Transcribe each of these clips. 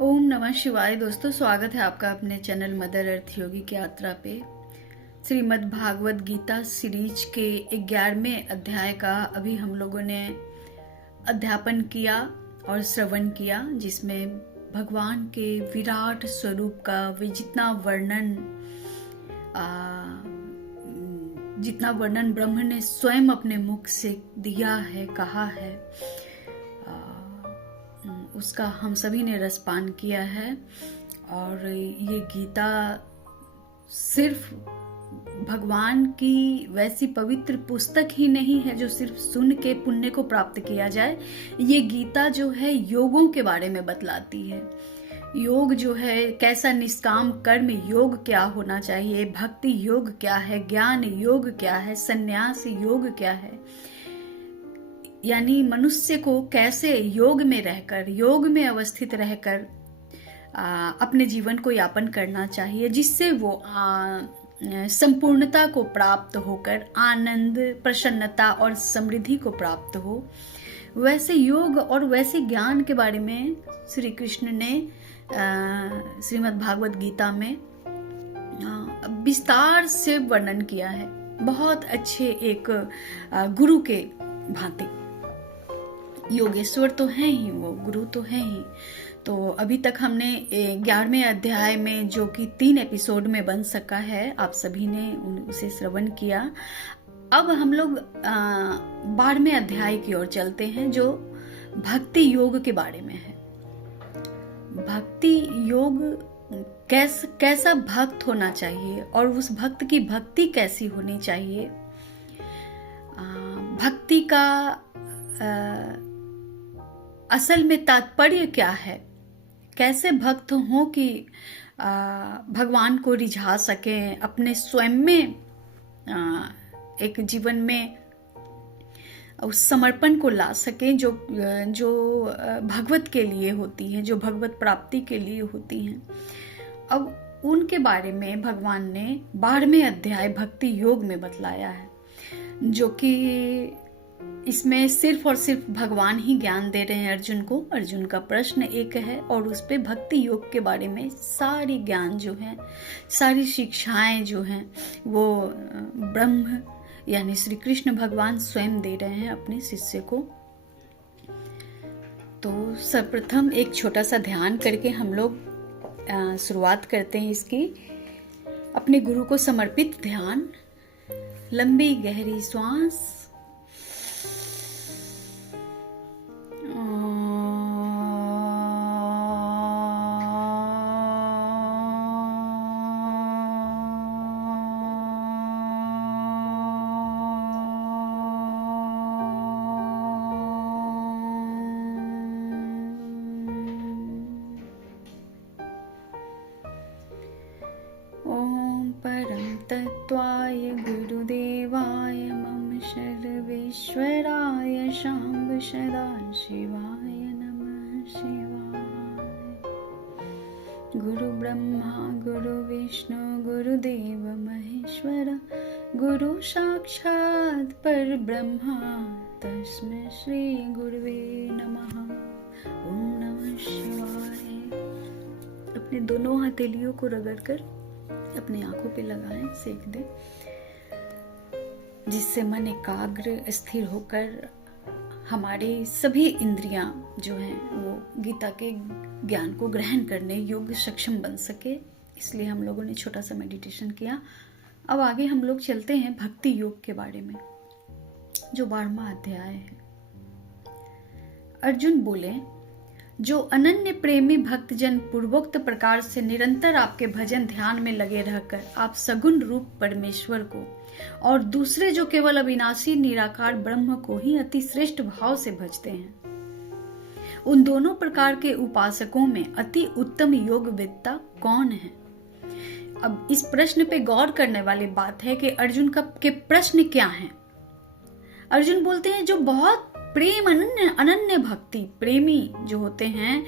ओम नमः शिवाय। दोस्तों, स्वागत है आपका अपने चैनल मदर अर्थ योगी की यात्रा पे। श्रीमद् भागवत गीता सीरीज के 11वें अध्याय का अभी हम लोगों ने अध्यापन किया और श्रवण किया, जिसमें भगवान के विराट स्वरूप का जितना वर्णन ब्रह्म ने स्वयं अपने मुख से दिया है, कहा है, उसका हम सभी ने रसपान किया है। और ये गीता सिर्फ भगवान की वैसी पवित्र पुस्तक ही नहीं है जो सिर्फ सुन के पुण्य को प्राप्त किया जाए। ये गीता जो है योगों के बारे में बतलाती है। योग जो है, कैसा निष्काम कर्म योग क्या होना चाहिए, भक्ति योग क्या है, ज्ञान योग क्या है, संन्यास योग क्या है, यानी मनुष्य को कैसे योग में रहकर, योग में अवस्थित रहकर अपने जीवन को यापन करना चाहिए, जिससे वो संपूर्णता को प्राप्त होकर आनंद, प्रसन्नता और समृद्धि को प्राप्त हो। वैसे योग और वैसे ज्ञान के बारे में श्री कृष्ण ने श्रीमद् भागवत गीता में विस्तार से वर्णन किया है, बहुत अच्छे एक गुरु के भांति। योगेश्वर तो हैं ही, वो गुरु तो हैं ही। तो अभी तक हमने 11वें अध्याय में, जो कि 3 एपिसोड में बन सका है, आप सभी ने उसे श्रवण किया। अब हम लोग 12वें अध्याय की ओर चलते हैं, जो भक्ति योग के बारे में है। भक्ति योग कैसा भक्त होना चाहिए और उस भक्त की भक्ति कैसी होनी चाहिए। भक्ति का असल में तात्पर्य क्या है, कैसे भक्त हो कि भगवान को रिझा सकें, अपने स्वयं में एक जीवन में उस समर्पण को ला सकें जो भगवत के लिए होती है, जो भगवत प्राप्ति के लिए होती हैं। अब उनके बारे में भगवान ने 12वें अध्याय भक्ति योग में बतलाया है, जो कि इसमें सिर्फ और सिर्फ भगवान ही ज्ञान दे रहे हैं अर्जुन को। अर्जुन का प्रश्न एक है और उस पे भक्ति योग के बारे में सारी ज्ञान जो है, सारी शिक्षाएं जो हैं, वो ब्रह्म यानी श्री कृष्ण भगवान स्वयं दे रहे हैं अपने शिष्य को। तो सर्वप्रथम एक छोटा सा ध्यान करके हम लोग शुरुआत करते हैं इसकी। अपने गुरु को समर्पित ध्यान, लंबी गहरी श्वास, तत्वाय गुरुदेवाय मम सर्वेश्वराय शाम्ब सदा शिवाय नमः शिवाय। गुरु ब्रह्मा गुरु विष्णु गुरुदेव महेश्वर, गुरु साक्षात् परब्रह्मा तस्मै श्री गुरुवे नमः। ओम नमः शिवाय। अपने दोनों हथेलियों को रगड़कर अपनी आंखों पे लगाएं, सेक दें, जिससे मन एकाग्र स्थिर होकर हमारे सभी इंद्रियां जो हैं वो गीता के ज्ञान को ग्रहण करने योग्य सक्षम बन सके। इसलिए हम लोगों ने छोटा सा मेडिटेशन किया। अब आगे हम लोग चलते हैं भक्ति योग के बारे में, जो 12वां अध्याय है। अर्जुन बोले, जो अनन्य प्रेमी भक्तजन पूर्वोक्त प्रकार से निरंतर आपके भजन ध्यान में लगे रहकर आप सगुण रूप परमेश्वर को और दूसरे जो केवल अविनाशी निराकार ब्रह्म को ही अति श्रेष्ठ भाव से भजते हैं, उन दोनों प्रकार के उपासकों में अति उत्तम योगविद्ता कौन है? अब इस प्रश्न पे गौर करने वाली बात है कि अर्जुन के प्रश्न क्या हैं। अर्जुन बोलते हैं, जो बहुत प्रेम अनन्य भक्ति प्रेमी जो होते हैं,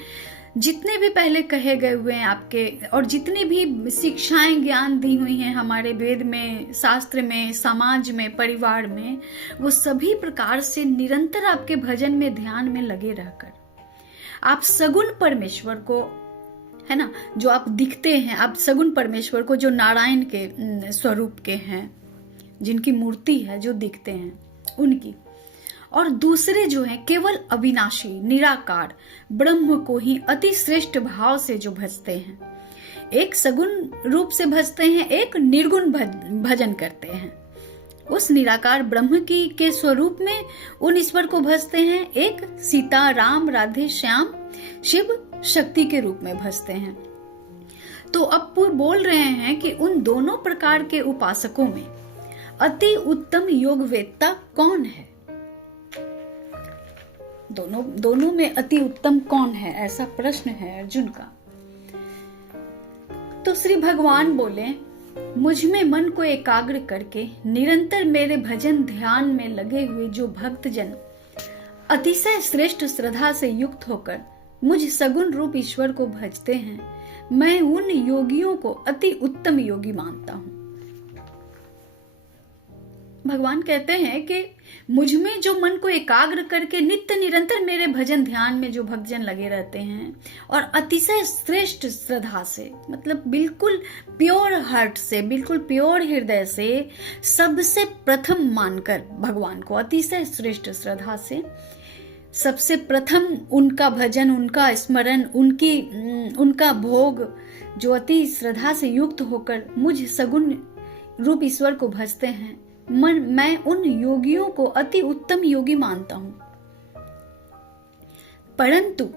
जितने भी पहले कहे गए हुए हैं आपके, और जितनी भी शिक्षाएं ज्ञान दी हुई हैं हमारे वेद में, शास्त्र में, समाज में, परिवार में, वो सभी प्रकार से निरंतर आपके भजन में ध्यान में लगे रहकर आप सगुण परमेश्वर को है ना, जो आप दिखते हैं, आप सगुण परमेश्वर को जो नारायण के स्वरूप के हैं, जिनकी मूर्ति है, जो दिखते हैं उनकी। और दूसरे जो हैं केवल अविनाशी निराकार ब्रह्म को ही अति श्रेष्ठ भाव से जो भजते हैं, एक सगुण रूप से भजते हैं, एक निर्गुण भजन करते हैं। उस निराकार ब्रह्म की के स्वरूप में उन ईश्वर को भजते हैं, एक सीता राम राधे श्याम शिव शक्ति के रूप में भजते हैं। तो अब बोल रहे हैं कि उन दोनों प्रकार के उपासकों में अति उत्तम योग वेत्ता कौन है? दोनों में अति उत्तम कौन है, ऐसा प्रश्न है अर्जुन का। तो श्री भगवान बोले, मुझ में मन को एकाग्र करके निरंतर मेरे भजन ध्यान में लगे हुए जो भक्तजन अतिशय श्रेष्ठ श्रद्धा से युक्त होकर मुझ सगुण रूप ईश्वर को भजते हैं, मैं उन योगियों को अति उत्तम योगी मानता हूं। भगवान कहते हैं कि मुझ में जो मन को एकाग्र करके नित्य निरंतर मेरे भजन ध्यान में जो भक्तजन लगे रहते हैं और अतिशय श्रेष्ठ श्रद्धा से, मतलब बिल्कुल प्योर हार्ट से, बिल्कुल प्योर हृदय से, सबसे प्रथम मानकर भगवान को अतिशय श्रेष्ठ श्रद्धा से सबसे प्रथम उनका भजन, उनका स्मरण, उनका भोग जो अति श्रद्धा से युक्त होकर मुझ सगुण रूप ईश्वर को भजते हैं, मैं उन योगियों को अति उत्तम योगी मानता हूं। परंतु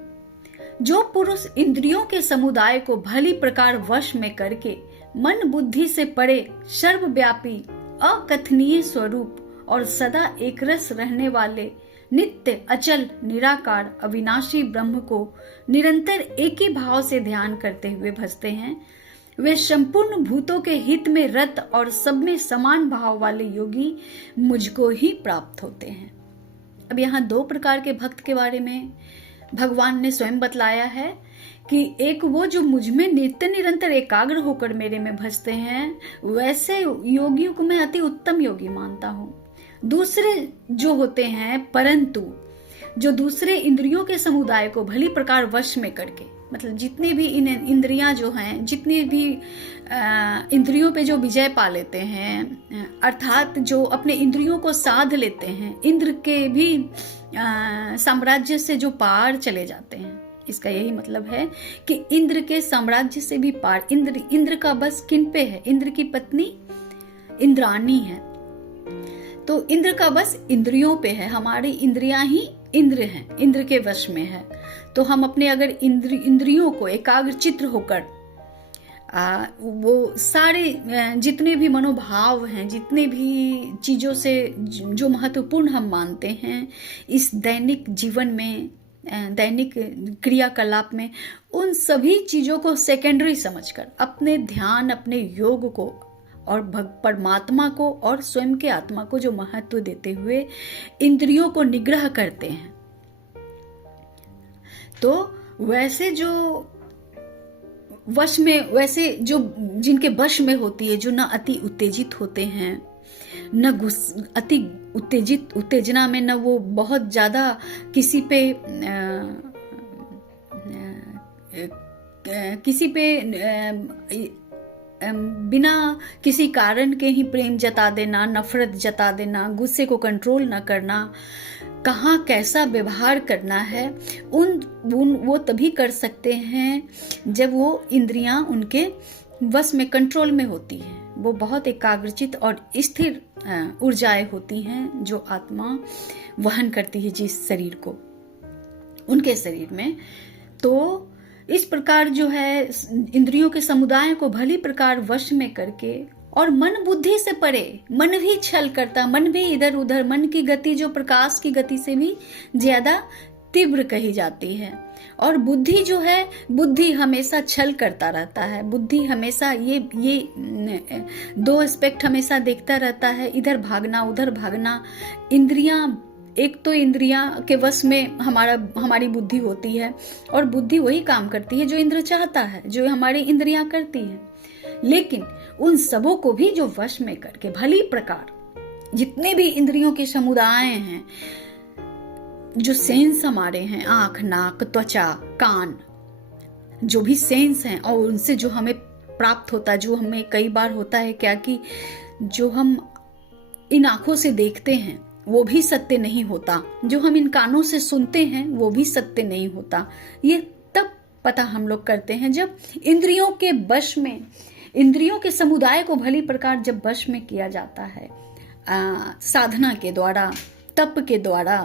जो पुरुष इंद्रियों के समुदाय को भली प्रकार वश में करके मन बुद्धि से परे सर्वव्यापी अकथनीय स्वरूप और सदा एकरस रहने वाले नित्य अचल निराकार अविनाशी ब्रह्म को निरंतर एक ही भाव से ध्यान करते हुए भजते हैं, वे संपूर्ण भूतों के हित में रत और सब में समान भाव वाले योगी मुझको ही प्राप्त होते हैं। अब यहाँ दो प्रकार के भक्त के बारे में भगवान ने स्वयं बतलाया है कि एक वो जो मुझ में नित्य निरंतर एकाग्र होकर मेरे में भजते हैं, वैसे योगियों को मैं अति उत्तम योगी मानता हूँ। दूसरे जो होते हैं, परंतु जो दूसरे इंद्रियों के समुदाय को भली प्रकार वश में करके, मतलब जितने भी इंद्रियां जो हैं, जितने भी इंद्रियों पे जो विजय पा लेते हैं, अर्थात जो अपने इंद्रियों को साध लेते हैं, इंद्र के भी साम्राज्य से जो पार चले जाते हैं, इसका यही मतलब है कि इंद्र के साम्राज्य से भी पार। इंद्र का बस किन पे है? इंद्र की पत्नी इंद्राणी है, तो इंद्र का बस इंद्रियों पे है। हमारी इंद्रियां ही इंद्र हैं, इंद्र के वश में है। तो हम अपने अगर इंद्रियों को एकाग्र चित्र होकर वो सारे जितने भी मनोभाव हैं, जितने भी चीजों से जो महत्वपूर्ण हम मानते हैं इस दैनिक जीवन में, दैनिक क्रियाकलाप में, उन सभी चीजों को सेकेंडरी समझकर अपने ध्यान, अपने योग को और परमात्मा को और स्वयं के आत्मा को जो महत्व देते हुए इंद्रियों को निग्रह करते हैं, तो वैसे जो वश में, वैसे जो जिनके वश में होती है, जो न अति उत्तेजित होते हैं, न अति उत्तेजना में, न वो बहुत ज्यादा किसी पे बिना किसी कारण के ही प्रेम जता देना, नफरत जता देना, गुस्से को कंट्रोल न करना, कहाँ कैसा व्यवहार करना है, वो तभी कर सकते हैं जब वो इंद्रियां उनके वश में, कंट्रोल में होती हैं। वो बहुत एकाग्रचित और स्थिर ऊर्जाएं होती हैं जो आत्मा वहन करती है जिस शरीर को, उनके शरीर में। तो इस प्रकार जो है इंद्रियों के समुदाय को भली प्रकार वश में करके और मन बुद्धि से परे, मन भी छल करता, मन भी इधर उधर, मन की गति जो प्रकाश की गति से भी ज्यादा तीव्र कही जाती है, और बुद्धि जो है, बुद्धि हमेशा छल करता रहता है। बुद्धि हमेशा ये दो एस्पेक्ट हमेशा देखता रहता है, इधर भागना उधर भागना। इंद्रियां, एक तो इंद्रियां के वश में हमारी बुद्धि होती है, और बुद्धि वही काम करती है जो इंद्र चाहता है, जो हमारी इंद्रियां करती है। लेकिन उन सबों को भी जो वश में करके भली प्रकार जितने भी इंद्रियों के समुदाय हैं, जो सेंस हमारे हैं, आंख, नाक, त्वचा, कान, जो भी सेंस हैं और उनसे जो हमें प्राप्त होता है, जो हमें कई बार होता है क्या कि जो हम इन आंखों से देखते हैं वो भी सत्य नहीं होता, जो हम इन कानों से सुनते हैं वो भी सत्य नहीं होता। ये तब पता हम लोग करते हैं जब इंद्रियों के वश में, इंद्रियों के समुदाय को भली प्रकार जब वश में किया जाता है साधना के द्वारा, तप के द्वारा,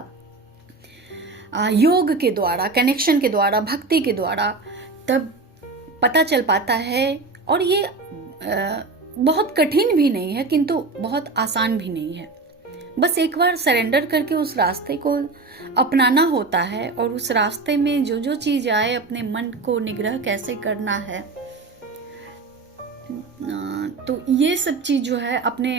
योग के द्वारा, कनेक्शन के द्वारा, भक्ति के द्वारा, तब पता चल पाता है। और ये बहुत कठिन भी नहीं है किंतु बहुत आसान भी नहीं है। बस एक बार सरेंडर करके उस रास्ते को अपनाना होता है और उस रास्ते में जो जो चीज आए अपने मन को निग्रह कैसे करना है, तो ये सब चीज जो है अपने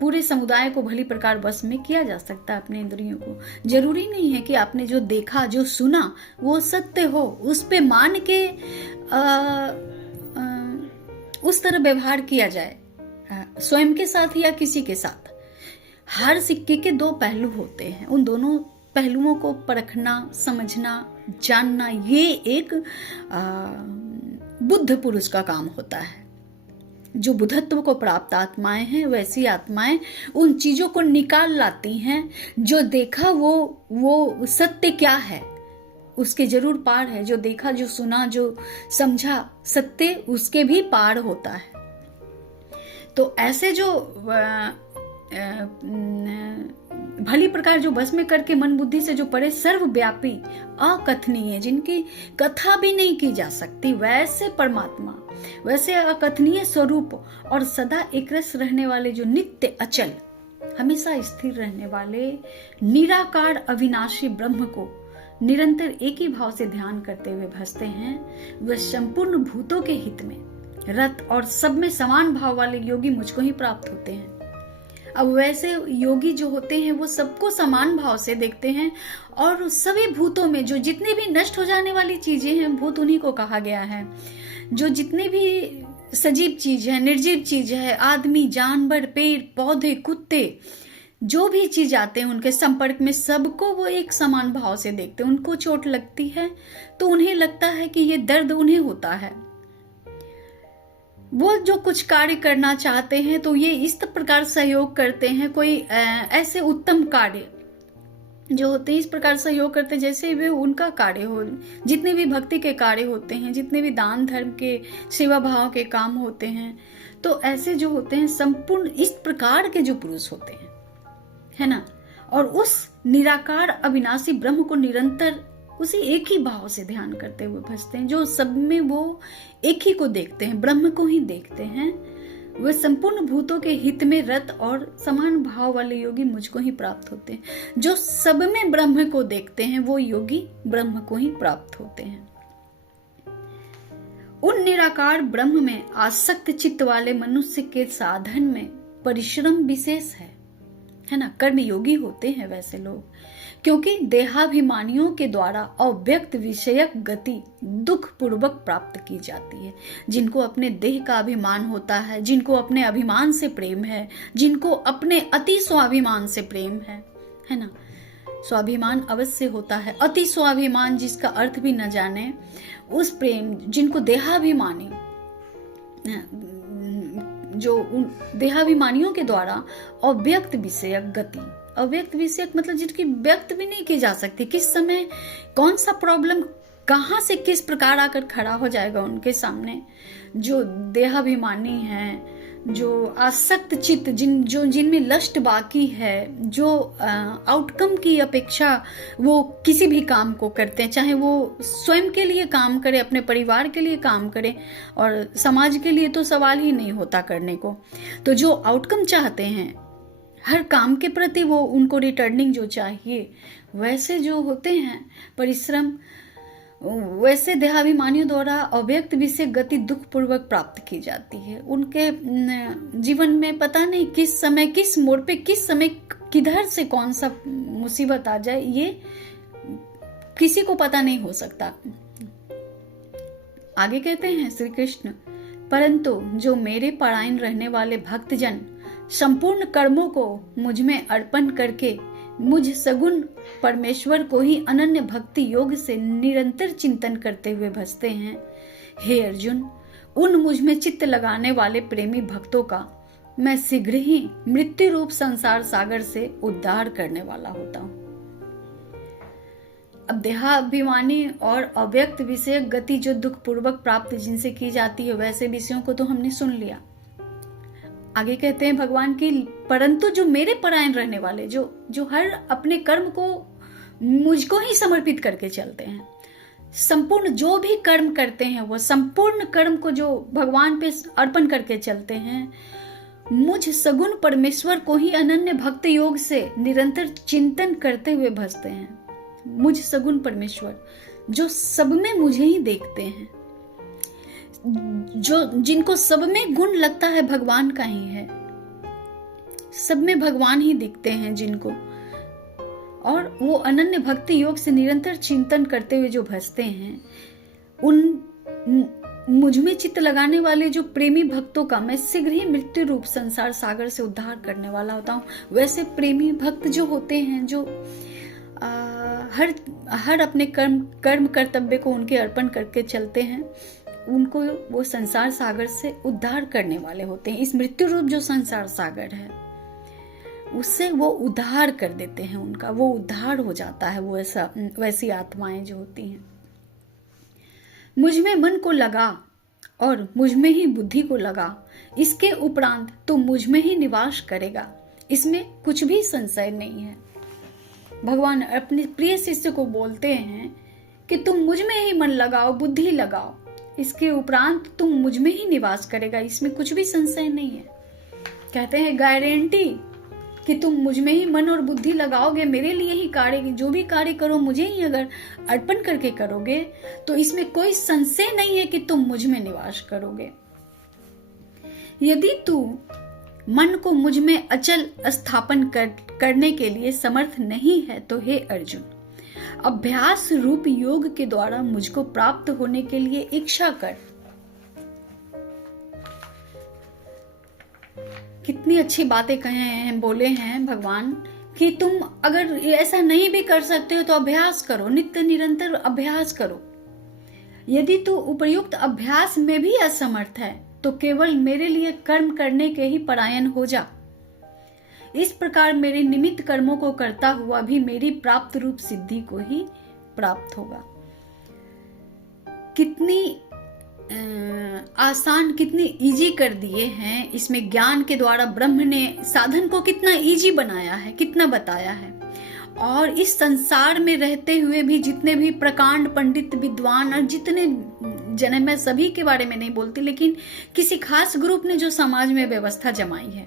पूरे समुदाय को भली प्रकार बस में किया जा सकता है। अपने इंद्रियों को जरूरी नहीं है कि आपने जो देखा जो सुना वो सत्य हो, उस पे मान के उस तरह व्यवहार किया जाए स्वयं के साथ या किसी के साथ। हर सिक्के के दो पहलू होते हैं, उन दोनों पहलुओं को परखना, समझना, जानना, ये एक बुद्ध पुरुष का काम होता है। जो बुद्धत्व को प्राप्त आत्माएं हैं वैसी आत्माएं उन चीजों को निकाल लाती हैं। जो देखा वो सत्य क्या है उसके जरूर पार है, जो देखा, जो सुना, जो समझा सत्य उसके भी पार होता है। तो ऐसे जो भली प्रकार जो बस में करके मन बुद्धि से जो परे सर्वव्यापी अकथनीय, जिनकी कथा भी नहीं की जा सकती, वैसे परमात्मा, वैसे अकथनीय स्वरूप और सदा एक रस रहने वाले, जो नित्य अचल हमेशा स्थिर रहने वाले निराकार अविनाशी ब्रह्म को निरंतर एक ही भाव से ध्यान करते हुए भजते हैं, वह संपूर्ण भूतों के हित में रत और सब में समान भाव वाले योगी मुझको ही प्राप्त होते हैं। अब वैसे योगी जो होते हैं वो सबको समान भाव से देखते हैं और सभी भूतों में जो जितने भी नष्ट हो जाने वाली चीजें हैं, भूत उन्हीं को कहा गया है। जो जितने भी सजीव चीज है, निर्जीव चीज है, आदमी, जानवर, पेड़ पौधे, कुत्ते, जो भी चीज आते हैं उनके संपर्क में, सबको वो एक समान भाव से देखते हैं। उनको चोट लगती है तो उन्हें लगता है कि ये दर्द उन्हें होता है। वो जो कुछ कार्य करना चाहते हैं तो ये इस प्रकार सहयोग करते हैं। कोई ऐसे उत्तम कार्य जो होते हैं इस प्रकार सहयोग करते हैं जैसे वे उनका कार्य हो। जितने भी भक्ति के कार्य होते हैं, जितने भी दान धर्म के, सेवा भाव के काम होते हैं, तो ऐसे जो होते हैं संपूर्ण इस प्रकार के जो पुरुष होते हैं, है ना। और उस निराकार अविनाशी ब्रह्म को निरंतर उसी एक ही भाव से ध्यान करते हुए भजते हैं। जो सब में वो एक ही को देखते हैं, ब्रह्म को ही देखते हैं। वह संपूर्ण भूतों के हित में रत और समान भाव वाले योगी मुझको ही प्राप्त होते हैं। जो सब में ब्रह्म को देखते हैं वो योगी ब्रह्म को ही प्राप्त होते हैं। उन निराकार ब्रह्म में आसक्त चित्त वाले मनुष्य के साधन में परिश्रम विशेष है ना। कर्म योगी होते हैं वैसे लोग, क्योंकि देहाभिमानियों के द्वारा अव्यक्त विषयक गति दुख पूर्वक प्राप्त की जाती है। जिनको अपने देह का अभिमान होता है, जिनको अपने अभिमान से प्रेम है, जिनको अपने अति स्वाभिमान से प्रेम है ना। स्वाभिमान अवश्य होता है, अति स्वाभिमान जिसका अर्थ भी न जाने, उस प्रेम, जिनको देहाभिमानी, जो उन देहाभिमानियों के द्वारा अव्यक्त विषयक गति, अव्यक्त विषयक मतलब जिनकी व्यक्त भी नहीं की जा सकती, किस समय कौन सा प्रॉब्लम कहाँ से किस प्रकार आकर खड़ा हो जाएगा उनके सामने। जो देहाभिमानी हैं, जो आसक्त चित्त, जिनमें लस्ट बाकी है, जो आउटकम की अपेक्षा वो किसी भी काम को करते हैं, चाहे वो स्वयं के लिए काम करे, अपने परिवार के लिए काम करे, और समाज के लिए तो सवाल ही नहीं होता करने को। तो जो आउटकम चाहते हैं हर काम के प्रति, वो उनको रिटर्निंग जो चाहिए, वैसे जो होते हैं परिश्रम, वैसे देहाभिमानियों द्वारा अव्यक्त विषय गति दुख पूर्वक प्राप्त की जाती है। उनके जीवन में पता नहीं किस समय, किस मोड़ पे, किस समय किधर से कौन सा मुसीबत आ जाए, ये किसी को पता नहीं हो सकता। आगे कहते हैं श्री कृष्ण, परंतु जो मेरे परायण रहने वाले भक्तजन संपूर्ण कर्मों को मुझ में अर्पण करके मुझ सगुण परमेश्वर को ही अनन्य भक्ति योग से निरंतर चिंतन करते हुए भजते हैं। हे अर्जुन, उन मुझ में चित्त लगाने वाले प्रेमी भक्तों का मैं शीघ्र ही मृत्यु रूप संसार सागर से उद्धार करने वाला होता हूं। अब देहाभिमानी और अव्यक्त विषय गति जो दुख पूर्वक प्राप्त जिनसे की जाती है, वैसे विषयों को तो हमने सुन लिया। आगे कहते हैं भगवान की, परंतु जो मेरे परायण रहने वाले, जो हर अपने कर्म को मुझको ही समर्पित करके चलते हैं, संपूर्ण जो भी कर्म करते हैं वो संपूर्ण कर्म को जो भगवान पे अर्पण करके चलते हैं, मुझ सगुण परमेश्वर को ही अनन्य भक्त योग से निरंतर चिंतन करते हुए भजते हैं। मुझ सगुण परमेश्वर जो सब में मुझे ही देखते हैं, जो जिनको सब में गुण लगता है भगवान का ही है, सब में भगवान ही दिखते हैं जिनको, और वो अनन्य भक्ति योग से निरंतर चिंतन करते हुए जो भजते हैं, उन मुझ में चित्त लगाने वाले जो प्रेमी भक्तों का मैं शीघ्र ही मृत्यु रूप संसार सागर से उद्धार करने वाला होता हूँ। वैसे प्रेमी भक्त जो होते हैं, जो हर अपने कर्म कर्तव्य को उनके अर्पण करके चलते हैं, उनको वो संसार सागर से उद्धार करने वाले होते हैं। इस मृत्यु रूप जो संसार सागर है उससे वो उद्धार कर देते हैं, उनका वो उद्धार हो जाता है। वो वैसी आत्माएं जो होती हैं, मुझ में मन को लगा और मुझ में ही बुद्धि को लगा, इसके उपरांत तो मुझ में ही निवास करेगा, इसमें कुछ भी संशय नहीं है। भगवान अपने प्रिय शिष्य को बोलते हैं कि तुम मुझ में ही मन लगाओ, बुद्धि लगाओ, इसके उपरांत तुम मुझ में ही निवास करेगा, इसमें कुछ भी संशय नहीं है। कहते हैं गारंटी कि तुम मुझ में ही मन और बुद्धि लगाओगे, मेरे लिए ही कार्य, जो भी कार्य करो मुझे ही अगर अर्पण करके करोगे, तो इसमें कोई संशय नहीं है कि तुम मुझ में निवास करोगे। यदि तू मन को मुझ में अचल स्थापन करने के लिए समर्थ नहीं है, तो हे अर्जुन, अभ्यास रूप योग के द्वारा मुझको प्राप्त होने के लिए इच्छा कर। कितनी अच्छी बातें कहे हैं, बोले हैं भगवान कि तुम अगर ऐसा नहीं भी कर सकते हो तो अभ्यास करो, नित्य निरंतर अभ्यास करो। यदि तू उपयुक्त अभ्यास में भी असमर्थ है तो केवल मेरे लिए कर्म करने के ही परायण हो जा। इस प्रकार मेरे निमित्त कर्मों को करता हुआ भी मेरी प्राप्त रूप सिद्धि को ही प्राप्त होगा। कितनी आसान, कितनी इजी कर दिए हैं इसमें। ज्ञान के द्वारा ब्रह्म ने साधन को कितना इजी बनाया है, कितना बताया है। और इस संसार में रहते हुए भी जितने भी प्रकांड पंडित विद्वान और जितने जन, मैं सभी के बारे में नहीं बोलती, लेकिन किसी खास ग्रुप ने जो समाज में व्यवस्था जमाई है,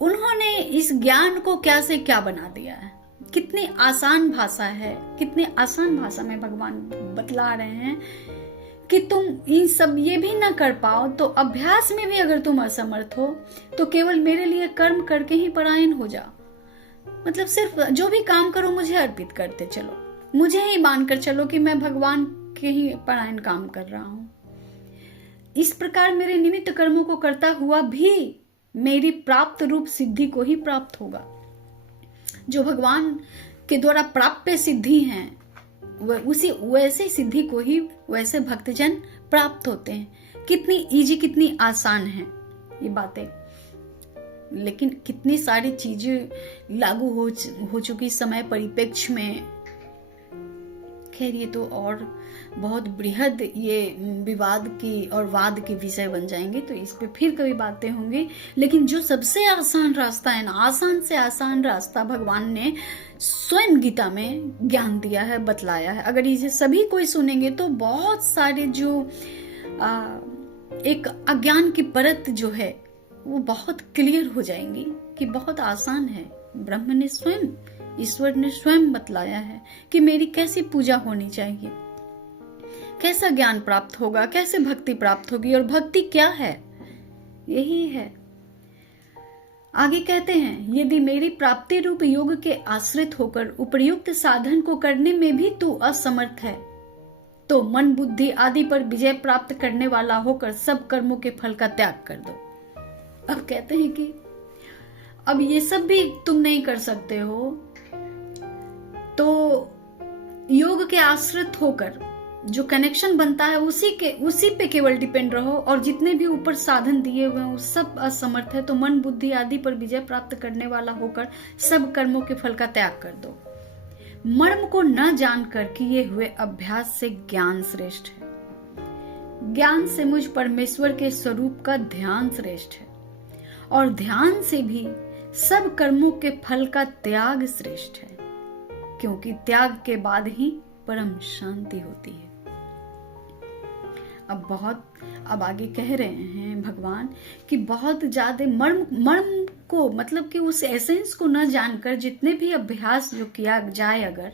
उन्होंने इस ज्ञान को क्या से क्या बना दिया है। कितनी आसान भाषा है, कितनी आसान भाषा में भगवान बतला रहे हैं कि तुम इन सब ये भी ना कर पाओ तो अभ्यास में भी अगर तुम असमर्थ हो तो केवल मेरे लिए कर्म करके ही परायण हो जा। मतलब सिर्फ जो भी काम करो मुझे अर्पित करते चलो, मुझे ही मानकर चलो कि मैं भगवान के ही परायण काम कर रहा हूं। इस प्रकार मेरे निमित्त कर्मों को करता हुआ भी मेरी प्राप्त रूप सिद्धि को ही प्राप्त होगा। जो भगवान के द्वारा प्राप्य सिद्धि हैं उसी वैसे सिद्धि को ही वैसे भक्तजन प्राप्त होते हैं। कितनी इजी, कितनी आसान है ये बातें, लेकिन कितनी सारी चीजें लागू हो चुकी समय परिप्रेक्ष्य में। खैर ये तो और बहुत बृहद ये विवाद की और वाद के विषय बन जाएंगे, तो इस पे फिर कभी बातें होंगी। लेकिन जो सबसे आसान रास्ता है ना, आसान से आसान रास्ता भगवान ने स्वयं गीता में ज्ञान दिया है, बतलाया है। अगर इसे सभी कोई सुनेंगे तो बहुत सारे जो एक अज्ञान की परत जो है वो बहुत क्लियर हो जाएंगी कि बहुत आसान है। ब्रह्म ने स्वयं, ईश्वर ने स्वयं बतलाया है कि मेरी कैसी पूजा होनी चाहिए, कैसा ज्ञान प्राप्त होगा, कैसे भक्ति प्राप्त होगी, और भक्ति क्या है, यही है। आगे कहते हैं, यदि मेरी प्राप्ति रूप योग के आश्रित होकर उपयुक्त साधन को करने में भी तू असमर्थ है तो मन बुद्धि आदि पर विजय प्राप्त करने वाला होकर सब कर्मों के फल का त्याग कर दो। अब कहते हैं कि अब ये सब भी तुम नहीं कर सकते हो, तो योग के आश्रित होकर जो कनेक्शन बनता है उसी पे केवल डिपेंड रहो, और जितने भी ऊपर साधन दिए हुए हैं वो सब असमर्थ है। तो मन बुद्धि आदि पर विजय प्राप्त करने वाला होकर सब कर्मों के फल का त्याग कर दो। मर्म को न जानकर किए हुए अभ्यास से ज्ञान श्रेष्ठ है। ज्ञान से मुझ परमेश्वर के स्वरूप का ध्यान श्रेष्ठ है, और ध्यान से भी सब कर्मों के फल का त्याग श्रेष्ठ है, क्योंकि त्याग के बाद ही परम शांति होती है। अब आगे कह रहे हैं भगवान कि बहुत ज्यादा मर्म को, मतलब कि उस एसेंस को न जानकर जितने भी अभ्यास जो किया जाए अगर,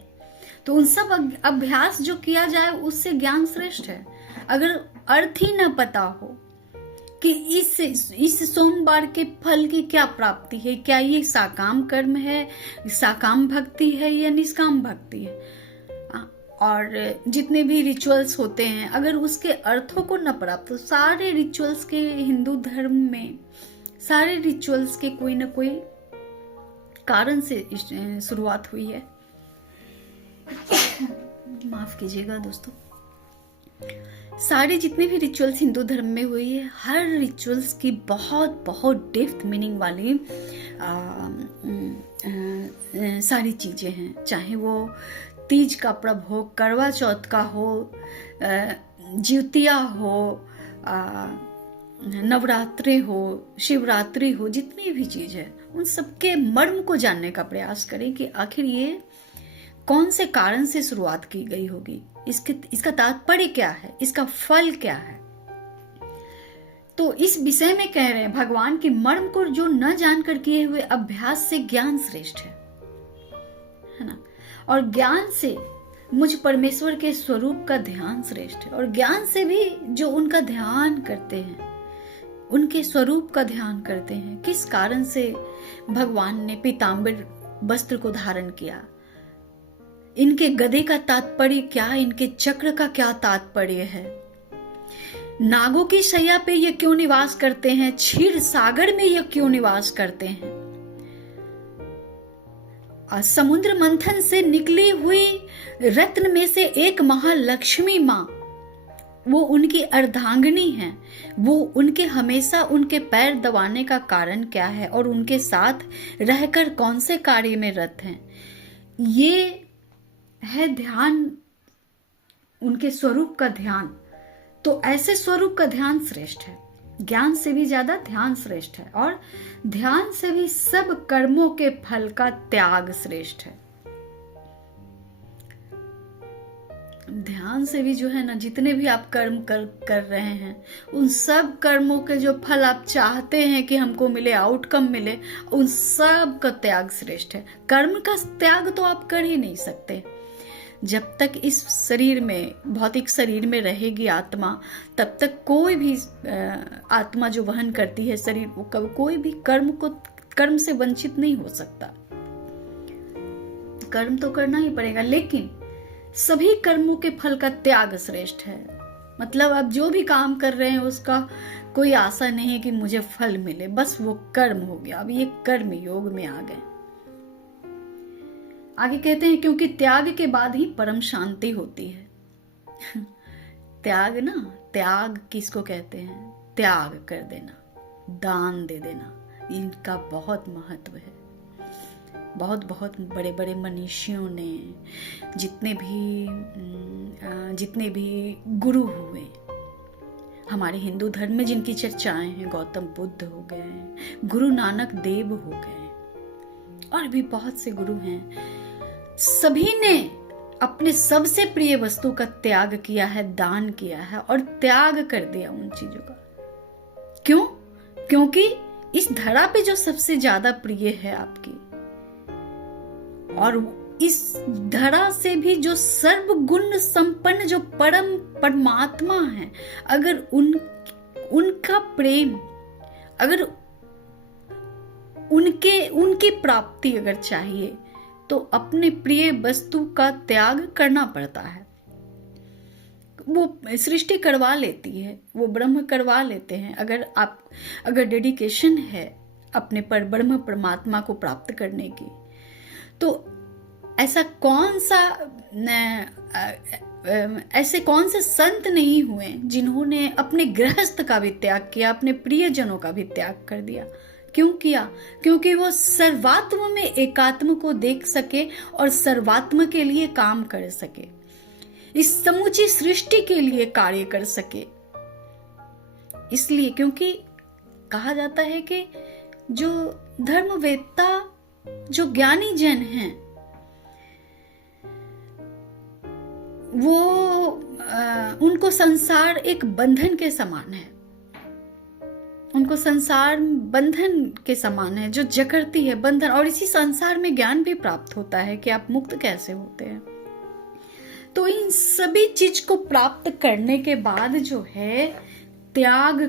तो उन सब अभ्यास जो किया जाए उससे ज्ञान श्रेष्ठ है। अगर अर्थ ही न पता हो कि इस सोमवार के फल की क्या प्राप्ति है, क्या ये साकाम कर्म है, साकाम भक्ति है या निष्काम भक्ति है, और जितने भी रिचुअल्स होते हैं अगर उसके अर्थों को न प्राप्त, तो सारे रिचुअल्स के, हिंदू धर्म में सारे रिचुअल्स के कोई ना कोई कारण से शुरुआत हुई है। माफ कीजिएगा दोस्तों। सारे जितने भी रिचुअल्स हिंदू धर्म में हुई है, हर रिचुअल्स की बहुत बहुत डेप्थ मीनिंग वाली सारी चीजें हैं। चाहे वो तीज का पर्व हो, करवा चौथ का हो, ज्योतिया हो, नवरात्रि हो, शिवरात्रि हो, जितनी भी चीज है उन सबके मर्म को जानने का प्रयास करें कि आखिर ये कौन से कारण से शुरुआत की गई होगी, इसका तात्पर्य क्या है, इसका फल क्या है। तो इस विषय में कह रहे हैं भगवान कि मर्म को जो न जानकर किए हुए अभ्यास से ज्ञान श्रेष्ठ है ना, और ज्ञान से मुझ परमेश्वर के स्वरूप का ध्यान श्रेष्ठ है, और ज्ञान से भी जो उनका ध्यान करते हैं, उनके स्वरूप का ध्यान करते हैं। किस कारण से भगवान ने पीताम्बर वस्त्र को धारण किया, इनके गदे का तात्पर्य क्या, इनके चक्र का क्या तात्पर्य है, नागों की शैया पे ये क्यों निवास करते हैं, क्षीर सागर में ये क्यों निवास करते हैं, समुद्र मंथन से निकली हुई रत्न में से एक महालक्ष्मी मां, वो उनकी अर्धांगिनी है, वो उनके हमेशा उनके पैर दबाने का कारण क्या है, और उनके साथ रहकर कौन से कार्य में रत हैं। ये है ध्यान, उनके स्वरूप का ध्यान। तो ऐसे स्वरूप का ध्यान श्रेष्ठ है, ज्ञान से भी ज्यादा ध्यान श्रेष्ठ है, और ध्यान से भी सब कर्मों के फल का त्याग श्रेष्ठ है। ध्यान से भी जो है ना, जितने भी आप कर्म कर रहे हैं उन सब कर्मों के जो फल आप चाहते हैं कि हमको मिले, आउटकम मिले, उन सब का त्याग श्रेष्ठ है। कर्म का त्याग तो आप कर ही नहीं सकते। जब तक इस शरीर में, भौतिक शरीर में रहेगी आत्मा, तब तक कोई भी आत्मा जो वहन करती है शरीर को, कोई भी कर्म से वंचित नहीं हो सकता। कर्म तो करना ही पड़ेगा, लेकिन सभी कर्मों के फल का त्याग श्रेष्ठ है। मतलब आप जो भी काम कर रहे हैं उसका कोई आशा नहीं है कि मुझे फल मिले, बस वो कर्म हो गया। अब ये कर्म योग में आ गए। आगे कहते हैं क्योंकि त्याग के बाद ही परम शांति होती है। त्याग ना, त्याग किसको कहते हैं? त्याग कर देना, दान दे देना, इनका बहुत महत्व है। बहुत बहुत बड़े बड़े मनीषियों ने, जितने भी गुरु हुए हमारे हिंदू धर्म में, जिनकी चर्चाएं हैं, गौतम बुद्ध हो गए, गुरु नानक देव हो गए, और भी बहुत से गुरु हैं, सभी ने अपने सबसे प्रिय वस्तु का त्याग किया है, दान किया है और त्याग कर दिया उन चीजों का। क्यों? क्योंकि इस धरा पे जो सबसे ज्यादा प्रिय है आपकी, और इस धरा से भी जो सर्वगुण संपन्न जो परम परमात्मा है, अगर उनका प्रेम, अगर उनकी प्राप्ति अगर चाहिए तो अपने प्रिय वस्तु का त्याग करना पड़ता है। वो सृष्टि करवा लेती है, वो ब्रह्म करवा लेते हैं। अगर डेडिकेशन है, अपने पर ब्रह्म परमात्मा को प्राप्त करने की। तो ऐसा कौन सा ऐसे कौन से संत नहीं हुए जिन्होंने अपने गृहस्थ का भी त्याग किया, अपने प्रियजनों का भी त्याग कर दिया? क्यों किया? क्योंकि वो सर्वात्म में एकात्म को देख सके और सर्वात्म के लिए काम कर सके, इस समूची सृष्टि के लिए कार्य कर सके। इसलिए, क्योंकि कहा जाता है कि जो धर्मवेत्ता, जो ज्ञानी जन हैं, वो उनको संसार एक बंधन के समान है, उनको संसार बंधन के समान है, जो जकड़ती है बंधन। और इसी संसार में ज्ञान भी प्राप्त होता है कि आप मुक्त कैसे होते हैं। तो इन सभी चीज को प्राप्त करने के बाद जो है त्याग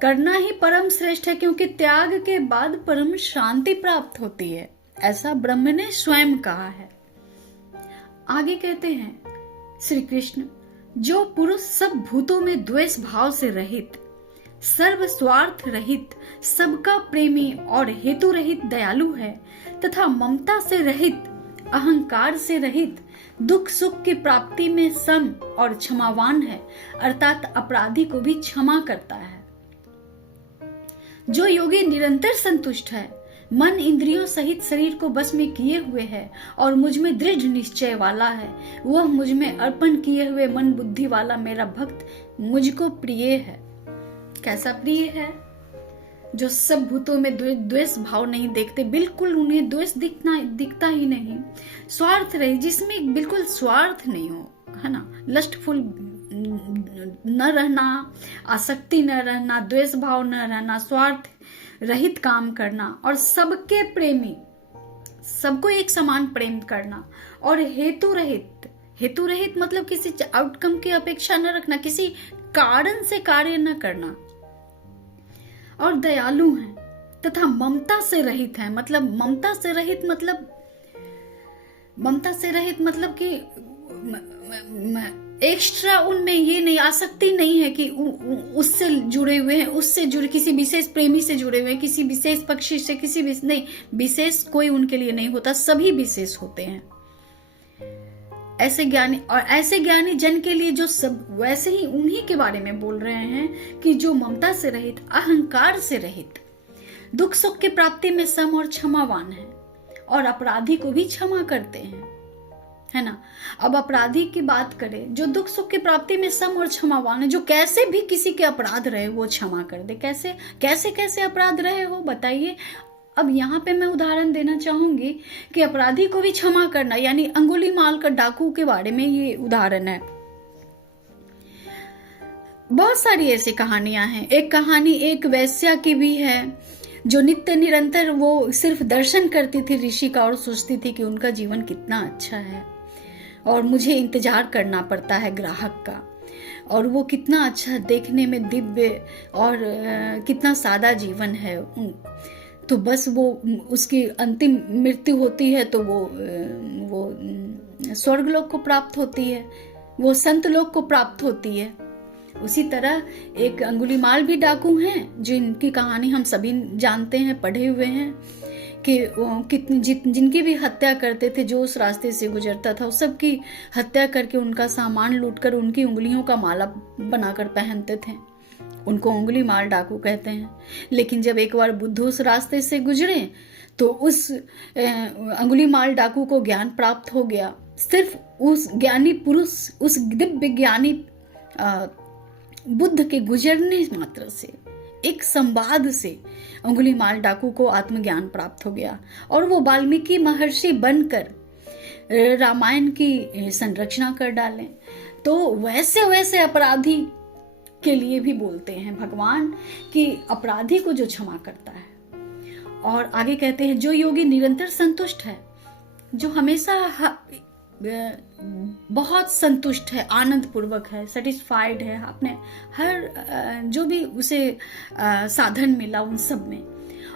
करना ही परम श्रेष्ठ है, क्योंकि त्याग के बाद परम शांति प्राप्त होती है, ऐसा ब्रह्म ने स्वयं कहा है। आगे कहते हैं श्री कृष्ण, जो पुरुष सब भूतों में द्वेष भाव से रहित, सर्व स्वार्थ रहित, सबका प्रेमी और हेतु रहित दयालु है, तथा ममता से रहित, अहंकार से रहित, दुख सुख की प्राप्ति में सम और क्षमावान है, अर्थात अपराधी को भी क्षमा करता है। जो योगी निरंतर संतुष्ट है, मन इंद्रियों सहित शरीर को बस में किए हुए है और मुझ में दृढ़ निश्चय वाला है, वह मुझ में अर्पण किए हुए मन बुद्धि वाला मेरा भक्त मुझको प्रिय है। कैसा प्रिय है? जो सब भूतों में द्वेष भाव नहीं देखते, बिल्कुल उन्हें द्वेष दिखता ही नहीं, स्वार्थ रहे, जिसमें बिल्कुल स्वार्थ नहीं हो, है ना, लस्टफुल न रहना, आसक्ति न रहना, द्वेष भाव न रहना, स्वार्थ रहित काम करना और सबके प्रेमी, सबको एक समान प्रेम करना और हेतु रहित मतलब किसी आउटकम की अपेक्षा न रखना, किसी कारण से कार्य न करना और दयालु हैं, तथा ममता से रहित है। मतलब ममता से रहित मतलब कि एक्स्ट्रा उनमें ये नहीं, आसक्ति नहीं है कि उससे जुड़े हुए हैं, उससे जुड़े, किसी विशेष प्रेमी से जुड़े हुए हैं, किसी विशेष पक्षी से, किसी नहीं, विशेष कोई उनके लिए नहीं होता, सभी विशेष होते हैं। ऐसे ज्ञानी जन के लिए जो सब, वैसे ही उन्हीं के बारे में बोल रहे हैं कि जो ममता से रहित, अहंकार से रहित, दुख सुख की प्राप्ति में सम और क्षमावान है और अपराधी को भी क्षमा करते हैं, है ना। अब अपराधी की बात करें, जो दुख सुख की प्राप्ति में सम और क्षमावान है, जो कैसे भी किसी के अपराध रहे वो क्षमा कर दे। कैसे अपराध रहे हो बताइए। अब यहाँ पे मैं उदाहरण देना चाहूंगी कि अपराधी को भी क्षमा करना, यानी अंगुलीमाल का डाकू के बारे में ये उदाहरण है। बहुत सारी ऐसी कहानियां हैं। एक कहानी एक वैश्या की भी है, जो नित्य निरंतर वो सिर्फ दर्शन करती थी ऋषि का और सोचती थी कि उनका जीवन कितना अच्छा है और मुझे इंतजार करना पड़ता है ग्राहक का, और वो कितना अच्छा देखने में दिव्य और कितना सादा जीवन है। तो बस वो, उसकी अंतिम मृत्यु होती है तो वो स्वर्गलोक को प्राप्त होती है, वो संत लोक को प्राप्त होती है। उसी तरह एक अंगुलीमाल भी डाकू हैं, जिनकी कहानी हम सभी जानते हैं, पढ़े हुए हैं, कि जिनकी भी हत्या करते थे, जो उस रास्ते से गुजरता था, उस सबकी हत्या करके उनका सामान लूटकर उनकी उंगलियों का माला बनाकर पहनते थे। उनको उंगली माल डाकू कहते हैं। लेकिन जब एक बार बुद्ध उस रास्ते से गुजरे तो उस अंगुली माल डाकू को ज्ञान प्राप्त हो गया। सिर्फ उस ज्ञानी पुरुष, उस दिव्य ज्ञानी बुद्ध के गुजरने मात्र से, एक संवाद से अंगुली माल डाकू को आत्मज्ञान प्राप्त हो गया और वो वाल्मीकि महर्षि बनकर रामायण की संरचना कर डालें। तो वैसे अपराधी के लिए भी बोलते हैं भगवान कि अपराधी को जो क्षमा करता है। और आगे कहते हैं, जो योगी निरंतर संतुष्ट है, जो हमेशा बहुत संतुष्ट है, आनंद पूर्वक है, सेटिस्फाइड है अपने हर जो भी उसे साधन मिला उन सब में,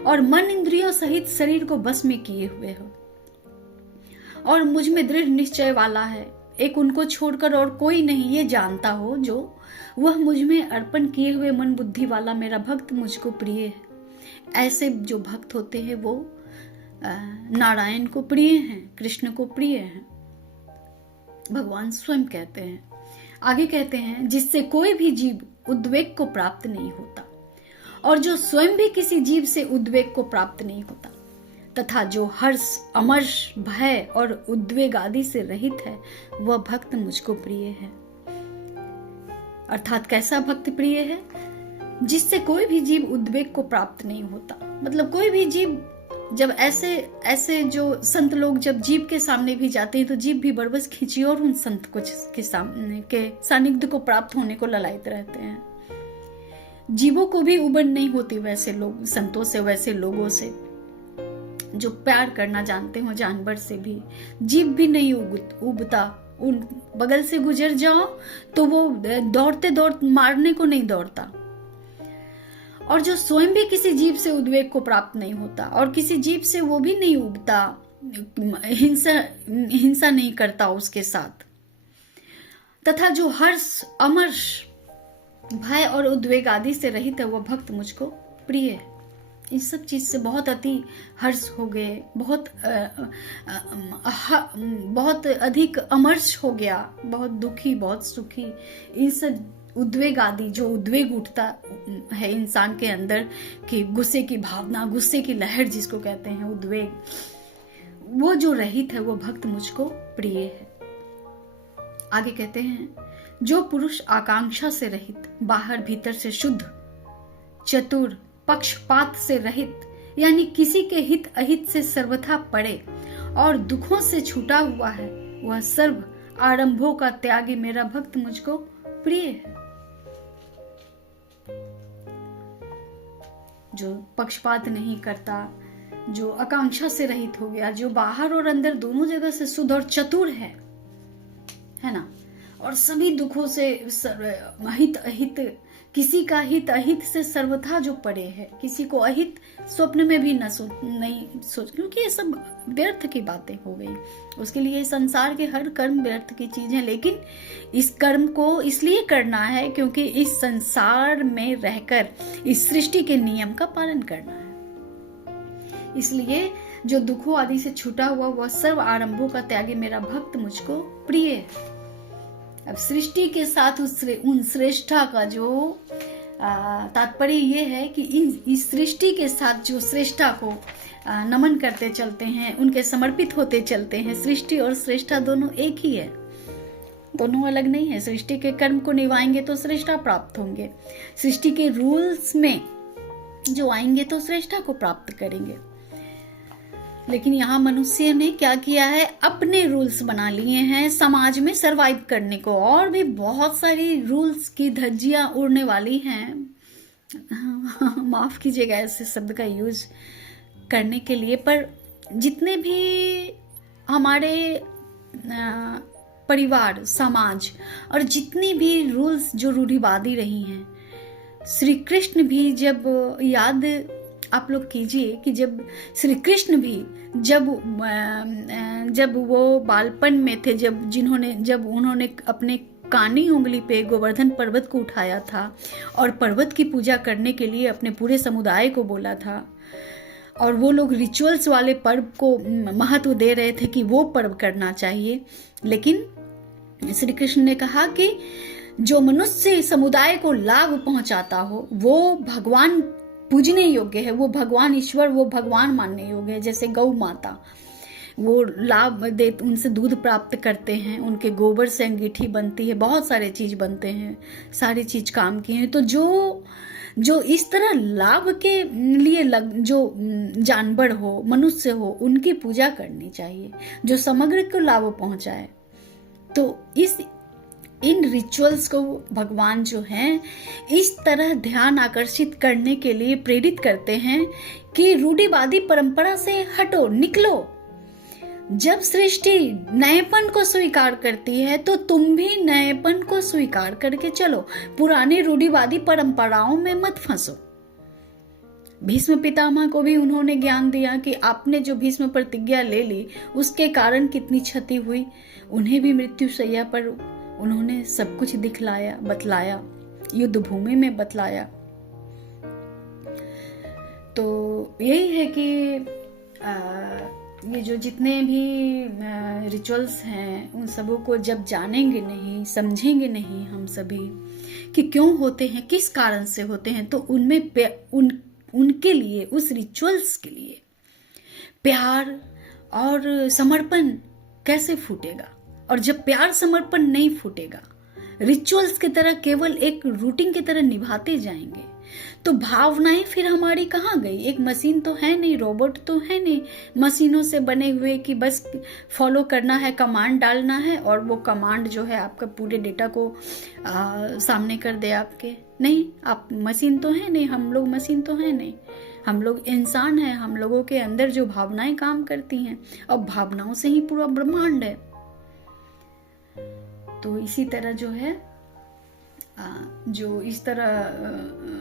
और मन इंद्रियों सहित शरीर को बस में किए हुए हो और मुझ में दृढ़ निश्चय वाला है, एक उनको छोड़कर और कोई नहीं ये जानता हो, जो वह मुझ में अर्पण किए हुए मन बुद्धि वाला मेरा भक्त मुझको प्रिय है। ऐसे जो भक्त होते हैं वो नारायण को प्रिय हैं, कृष्ण को प्रिय हैं, भगवान स्वयं कहते हैं। आगे कहते हैं, जिससे कोई भी जीव उद्वेग को प्राप्त नहीं होता और जो स्वयं भी किसी जीव से उद्वेग को प्राप्त नहीं होता, तथा जो हर्ष, अमर्ष, भय और उद्वेग आदि से रहित है, वह भक्त मुझको प्रिय है। अर्थात कैसा भक्त प्रिय है? जिससे कोई भी जीव उद्वेग को प्राप्त नहीं होता। मतलब कोई भी जीव जब ऐसे जो संत लोग जब जीव के सामने भी जाते हैं तो जीव भी बरबस खींची और उन संत को के सामने के सानिध्य को प्राप्त होने को ललायत रहते हैं। जीवों को भी उबन नहीं होती वैसे लोग, संतों से, वैसे लोगों से जो प्यार करना जानते हो जानवर से भी। जीव भी नहीं उबता, उन बगल से गुजर जाओ तो वो दौड़ते मारने को नहीं दौड़ता। और जो स्वयं भी किसी जीव से उद्वेग को प्राप्त नहीं होता और किसी जीव से वो भी नहीं उबता, हिंसा नहीं करता उसके साथ, तथा जो हर्ष, अमर्ष, भय और उद्वेग आदि से रहित है, वह भक्त मुझको प्रिय है। इस सब चीज से बहुत अति हर्ष हो गए, बहुत अधिक अमर्ष हो गया, बहुत दुखी, बहुत सुखी, इन सब उद्वेग आदि, जो उद्वेग उठता है इंसान के अंदर कि गुस्से की भावना, गुस्से की लहर जिसको कहते हैं उद्वेग, वो जो रहित है वो भक्त मुझको प्रिय है। आगे कहते हैं, जो पुरुष आकांक्षा से रहित, बाहर भीतर से शुद्ध, चतुर, पक्षपात से रहित, यानी किसी के हित अहित से सर्वथा पड़े और दुखों से छूटा हुआ है, वह सर्व आरंभों का त्यागी मेरा भक्त मुझको प्रिय है। जो पक्षपात नहीं करता, जो आकांक्षा से रहित हो गया, जो बाहर और अंदर दोनों जगह से शुद्ध और चतुर है ना, और सभी दुखों से हित अहित, किसी का हित अहित से सर्वथा जो पड़े है, किसी को अहित स्वप्न में भी नहीं सोच, क्योंकि ये सब व्यर्थ की बातें हो गई। उसके लिए संसार के हर कर्म व्यर्थ की चीज है, लेकिन इस कर्म को इसलिए करना है क्योंकि इस संसार में रहकर इस सृष्टि के नियम का पालन करना है। इसलिए जो दुखों आदि से छूटा हुआ वह सर्व आरंभों का त्यागी मेरा भक्त मुझको प्रिय है। अब सृष्टि के साथ उन श्रेष्ठा का जो तात्पर्य ये है कि इस सृष्टि के साथ जो श्रेष्ठा को नमन करते चलते हैं, उनके समर्पित होते चलते हैं। सृष्टि और श्रेष्ठा दोनों एक ही है, दोनों अलग नहीं है। सृष्टि के कर्म को निभाएंगे तो श्रेष्ठा प्राप्त होंगे, सृष्टि के रूल्स में जो आएंगे तो श्रेष्ठा को प्राप्त करेंगे। लेकिन यहाँ मनुष्य ने क्या किया है, अपने रूल्स बना लिए हैं समाज में सरवाइव करने को। और भी बहुत सारी रूल्स की धज्जियां उड़ने वाली हैं, माफ कीजिएगा ऐसे शब्द का यूज करने के लिए, पर जितने भी हमारे परिवार, समाज और जितनी भी रूल्स जो रूढ़िवादी रही हैं, श्री कृष्ण भी जब याद आप लोग कीजिए कि जब श्री कृष्ण भी जब वो बालपन में थे, जब उन्होंने अपने कानी उंगली पे गोवर्धन पर्वत को उठाया था और पर्वत की पूजा करने के लिए अपने पूरे समुदाय को बोला था, और वो लोग रिचुअल्स वाले पर्व को महत्व दे रहे थे कि वो पर्व करना चाहिए, लेकिन श्री कृष्ण ने कहा कि जो मनुष्य समुदाय को लाभ पहुंचाता हो वो भगवान पूजने योग्य है, वो भगवान ईश्वर, वो भगवान मानने योग्य है। जैसे गौ माता, वो लाभ दे, उनसे दूध प्राप्त करते हैं, उनके गोबर से अंगीठी बनती है, बहुत सारे चीज बनते हैं, सारी चीज काम की है। तो जो इस तरह लाभ के लिए जो जानवर हो, मनुष्य हो, उनकी पूजा करनी चाहिए, जो समग्र को लाभ पहुंचाए। तो इन रिचुअल्स को भगवान जो हैं इस तरह ध्यान आकर्षित करने के लिए प्रेरित करते हैं कि रूढ़िवादी परंपरा से हटो, निकलो। जब सृष्टि नएपन को स्वीकार करती है तो तुम भी नएपन को स्वीकार करके चलो, पुरानी रूढ़िवादी परंपराओं में मत फंसो। भीष्म पितामह को भी उन्होंने ज्ञान दिया कि आपने जो भीष्म प्रतिज्ञा ले ली उसके कारण कितनी क्षति हुई। उन्हें भी मृत्यु शैया पर उन्होंने सब कुछ दिखलाया, बतलाया, युद्ध भूमि में बतलाया। तो यही है कि ये जो जितने भी रिचुअल्स हैं उन सबों को जब जानेंगे नहीं, समझेंगे नहीं हम सभी कि क्यों होते हैं, किस कारण से होते हैं, तो उनमें उनके लिए, उस रिचुअल्स के लिए प्यार और समर्पण कैसे फूटेगा। और जब प्यार समर्पण नहीं फूटेगा, रिचुअल्स की तरह केवल एक रूटीन की तरह निभाते जाएंगे, तो भावनाएं फिर हमारी कहाँ गई। एक मशीन तो है नहीं, रोबोट तो है नहीं, मशीनों से बने हुए कि बस फॉलो करना है, कमांड डालना है और वो कमांड जो है आपका पूरे डेटा को सामने कर दे आपके। नहीं, आप मशीन तो है नहीं, हम लोग मशीन तो है नहीं, हम लोग इंसान हैं। हम लोगों के अंदर जो भावनाएं काम करती हैं और भावनाओं से ही पूरा ब्रह्मांड है। तो इसी तरह जो है जो इस तरह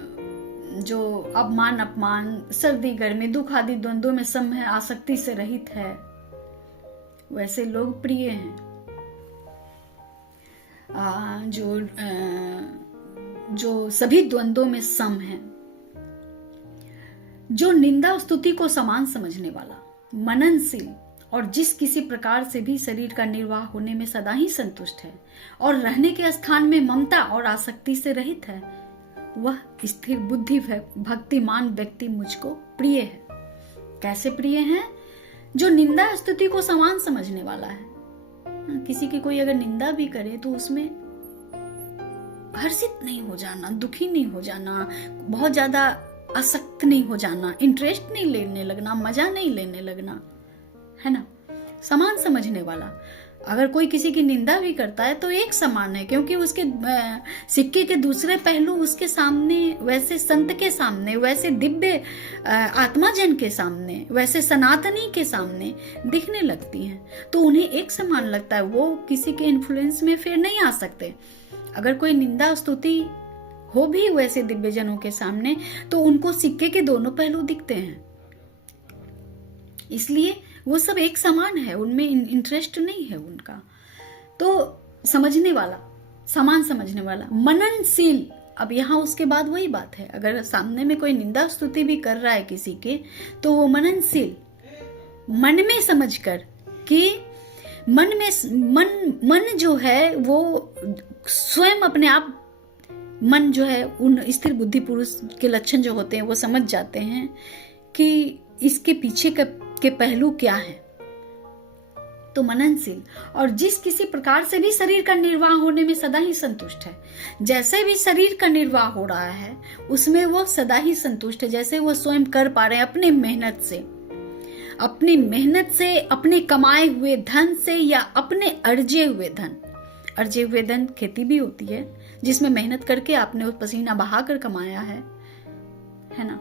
जो अपमान अपमान, सर्दी गर्मी, दुख आदि द्वंद्वों में सम है, आसक्ति से रहित है, वैसे लोग प्रिय हैं। जो सभी द्वंद्वों में सम है, जो निंदा स्तुति को समान समझने वाला, मननशील और जिस किसी प्रकार से भी शरीर का निर्वाह होने में सदा ही संतुष्ट है और रहने के स्थान में ममता और आसक्ति से रहित है, वह स्थिर बुद्धि भक्तिमान व्यक्ति मुझको प्रिय है। कैसे प्रिय है? जो निंदा स्तुति को समान समझने वाला है। किसी की कोई अगर निंदा भी करे तो उसमें हर्षित नहीं हो जाना, दुखी नहीं हो जाना, बहुत ज्यादा आसक्त नहीं हो जाना, इंटरेस्ट नहीं लेने लगना, मजा नहीं लेने लगना, है ना। समान समझने वाला। अगर कोई किसी की निंदा भी करता है तो एक समान है, क्योंकि उसके सिक्के के दूसरे पहलू उसके सामने, वैसे संत के सामने, वैसे दिव्य आत्माजन के सामने, वैसे सनातनी के सामने दिखने लगती हैं, तो उन्हें एक समान लगता है। वो किसी के इन्फ्लुएंस में फिर नहीं आ सकते। अगर कोई निंदा स्तुति हो भी वैसे दिव्यजनों के सामने, तो उनको सिक्के के दोनों पहलू दिखते हैं, इसलिए वो सब एक समान है, उनमें इंटरेस्ट नहीं है उनका। तो समझने वाला, समान समझने वाला, मननशील। अब यहाँ उसके बाद वही बात है, अगर सामने में कोई निंदा स्तुति भी कर रहा है किसी के, तो वो मननशील, मन में समझकर कि मन जो है वो स्वयं अपने आप, मन जो है उन स्थिर बुद्धि पुरुष के लक्षण जो होते हैं वो समझ जाते हैं कि इसके पीछे के पहलू क्या है। तो मननशील और जिस किसी प्रकार से भी शरीर का निर्वाह होने में सदा ही संतुष्ट है। जैसे भी शरीर का निर्वाह हो रहा है उसमें वो सदा ही संतुष्ट है, जैसे वो स्वयं कर पा रहे हैं अपनी मेहनत से, अपने कमाए हुए धन से या अपने अर्जे हुए धन। खेती भी होती है जिसमें मेहनत करके आपने उस पसीना बहाकर कमाया है ना।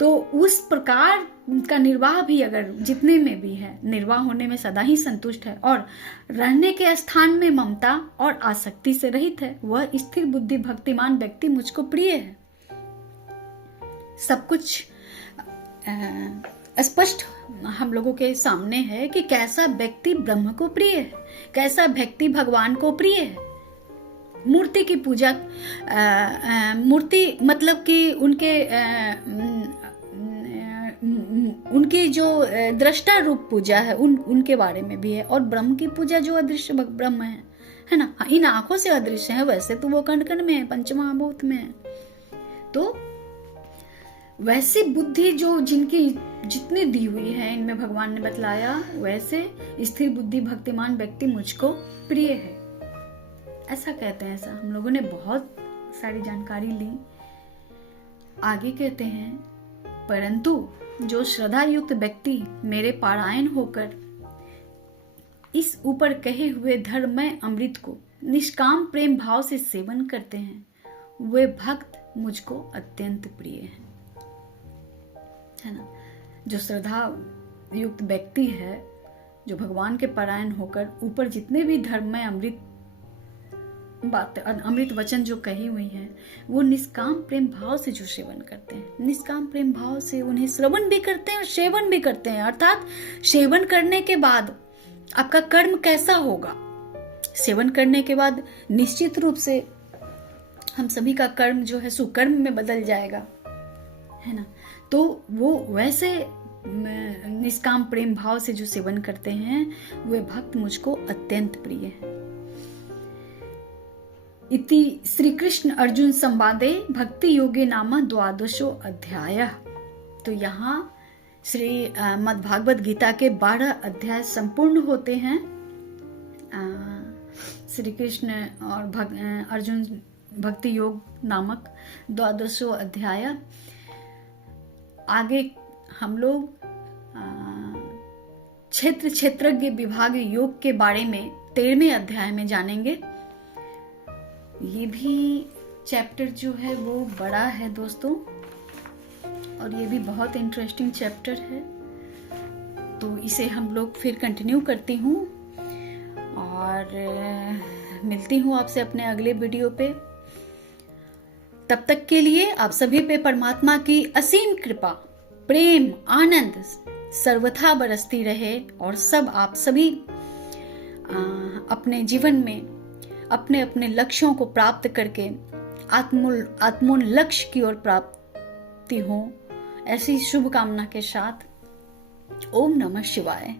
तो उस प्रकार का निर्वाह भी अगर जितने में भी है, निर्वाह होने में सदा ही संतुष्ट है और रहने के स्थान में ममता और आसक्ति से रहित है, वह स्थिर बुद्धि भक्तिमान व्यक्ति मुझको प्रिय है। सब कुछ स्पष्ट हम लोगों के सामने है कि कैसा व्यक्ति ब्रह्म को प्रिय है, कैसा व्यक्ति भगवान को प्रिय है। मूर्ति की पूजा, मूर्ति मतलब कि उनकी जो दृष्टा रूप पूजा है उनके बारे में भी है, और ब्रह्म की पूजा जो अदृश्य ब्रह्म है ना, इन आंखों से अदृश्य है, वैसे तो वो कण कण में है, पंचमहाभूत में है। तो वैसी बुद्धि जो जिनकी जितनी दी हुई है इनमें भगवान ने बतलाया, वैसे स्थिर बुद्धि भक्तिमान व्यक्ति मुझको प्रिय है, ऐसा कहते हैं। ऐसा हम लोगों ने बहुत सारी जानकारी ली। आगे कहते हैं, परंतु जो श्रद्धा युक्त व्यक्ति मेरे पारायण होकर इस ऊपर कहे हुए धर्ममय अमृत को निष्काम प्रेम भाव से सेवन करते हैं, वे भक्त मुझको अत्यंत प्रिय हैं, है ना। जो श्रद्धा युक्त व्यक्ति है, जो भगवान के पारायण होकर ऊपर जितने भी धर्ममय अमृत वचन जो कही हुई है, वो निष्काम प्रेम भाव से जो सेवन करते हैं, निष्काम प्रेम भाव से उन्हें श्रवण भी करते हैं और सेवन भी करते हैं। अर्थात सेवन करने के बाद आपका कर्म कैसा होगा, सेवन करने के बाद निश्चित रूप से हम सभी का कर्म जो है सुकर्म में बदल जाएगा, है ना। तो वो वैसे निष्काम प्रेम भाव से जो सेवन करते हैं वे भक्त मुझको अत्यंत प्रिय है। इति श्री कृष्ण अर्जुन संवादे भक्ति योगे नाम द्वादशो अध्याय। तो यहाँ श्री मद्भागवत गीता के 12 अध्याय संपूर्ण होते हैं। श्री कृष्ण और अर्जुन भक्ति योग नामक द्वादशो अध्याय। आगे हम लोग क्षेत्र क्षेत्रज्ञ विभाग योग के बारे में 13वें अध्याय में जानेंगे। ये भी चैप्टर जो है वो बड़ा है दोस्तों, और ये भी बहुत इंटरेस्टिंग चैप्टर है। तो इसे हम लोग फिर कंटिन्यू करती हूँ और मिलती हूँ आपसे अपने अगले वीडियो पे। तब तक के लिए आप सभी पे परमात्मा की असीम कृपा, प्रेम, आनंद सर्वथा बरसती रहे और सब आप सभी अपने जीवन में अपने अपने लक्ष्यों को प्राप्त करके आत्मोन लक्ष्य की ओर प्राप्ति हो, ऐसी शुभकामना के साथ ओम नमः शिवाय।